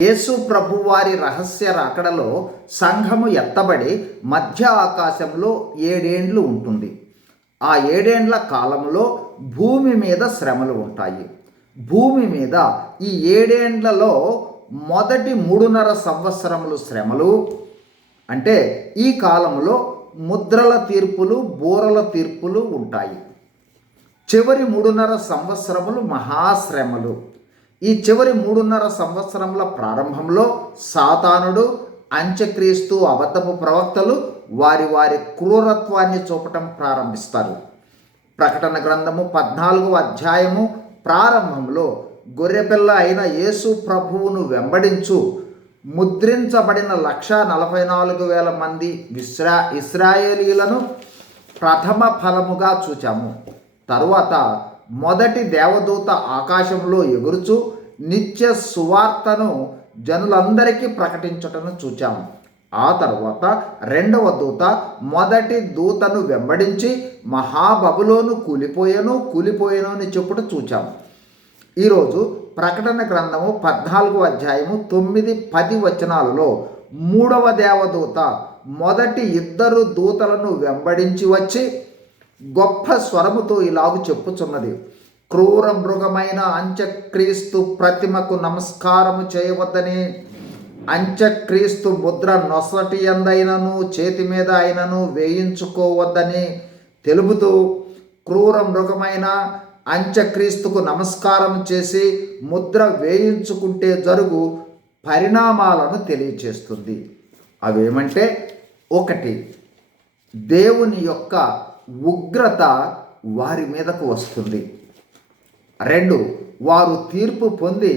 యేసు ప్రభువారి రహస్య రాకడలో సంఘము ఎత్తబడి మధ్య ఆకాశంలో 7 ఏండ్లు ఉంటుంది. ఆ 7 ఏండ్ల కాలంలో భూమి మీద శ్రమలు ఉంటాయి. భూమి మీద ఈ 7 ఏండ్లలో మొదటి 3.5 సంవత్సరములు శ్రమలు, అంటే ఈ కాలంలో ముద్రల తీర్పులు, బూరల తీర్పులు ఉంటాయి. చివరి 3.5 సంవత్సరములు మహాశ్రమలు. ఈ చివరి 3.5 సంవత్సరముల ప్రారంభంలో సాతానుడు, అంత్యక్రీస్తు, అబద్ధపు ప్రవక్తలు వారి వారి క్రూరత్వాన్ని చూపటం ప్రారంభిస్తారు. ప్రకటన గ్రంథము 14వ అధ్యాయము ప్రారంభంలో గొర్రెపిల్ల అయిన యేసు ప్రభువును వెంబడించు ముద్రించబడిన 1,44,000 మంది ఇశ్రాయేలీలను ప్రథమ ఫలముగా చూచాము. తరువాత మొదటి దేవదూత ఆకాశంలో ఎగురుచు నిత్య సువార్తను జనులందరికీ ప్రకటించటను చూచాము. ఆ తర్వాత రెండవ దూత మొదటి దూతను వెంబడించి మహాబబులోను కూలిపోయెను అని చెప్పుట చూచాము. ఈరోజు ప్రకటన గ్రంథము 14వ అధ్యాయము 9-10 వచనాలలో మూడవ దేవదూత మొదటి 2 దూతలను వెంబడించి వచ్చి గొప్ప స్వరముతో ఇలాగు చెప్పుచున్నది: క్రూర మృగమైన అంత్యక్రీస్తు ప్రతిమకు నమస్కారము చేయవద్దని, అంత్యక్రీస్తు ముద్ర నొసటి ఎందైనను చేతి మీద అయినను వేయించుకోవద్దని తెలుపుతూ క్రూర మృగమైన అంత్యక్రీస్తుకు నమస్కారం చేసి ముద్ర వేయించుకుంటే జరుగు పరిణామాలను తెలియచేస్తుంది. అవేమంటే, 1, దేవుని యొక్క ఉగ్రత వారి మీదకు వస్తుంది. 2, వారు తీర్పు పొంది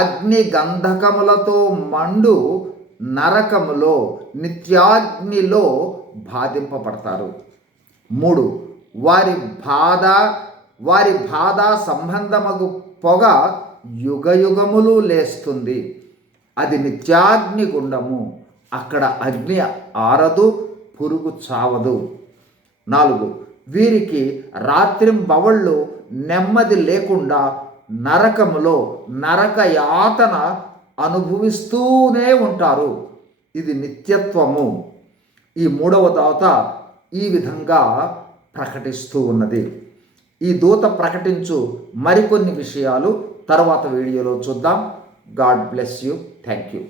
అగ్ని గంధకములతో మండు నరకములో నిత్యాగ్నిలో బాధింపబడతారు. 3, వారి బాధ సంబంధమగు పొగ యుగయుగములు లేస్తుంది. అది నిత్యాగ్ని గుండము. అక్కడ అగ్ని ఆరదు, పురుగు చావదు. 4, వీరికి రాత్రింబవళ్ళు నెమ్మది లేకుండా నరకములో నరక యాతన అనుభవిస్తూనే ఉంటారు. ఇది నిత్యత్వము. ఈ 3వ దూత ఈ విధంగా ప్రకటిస్తూ ఉన్నది. ఈ దూత ప్రకటించు మరికొన్ని విషయాలు తర్వాత వీడియోలో చూద్దాం. God bless you. Thank you.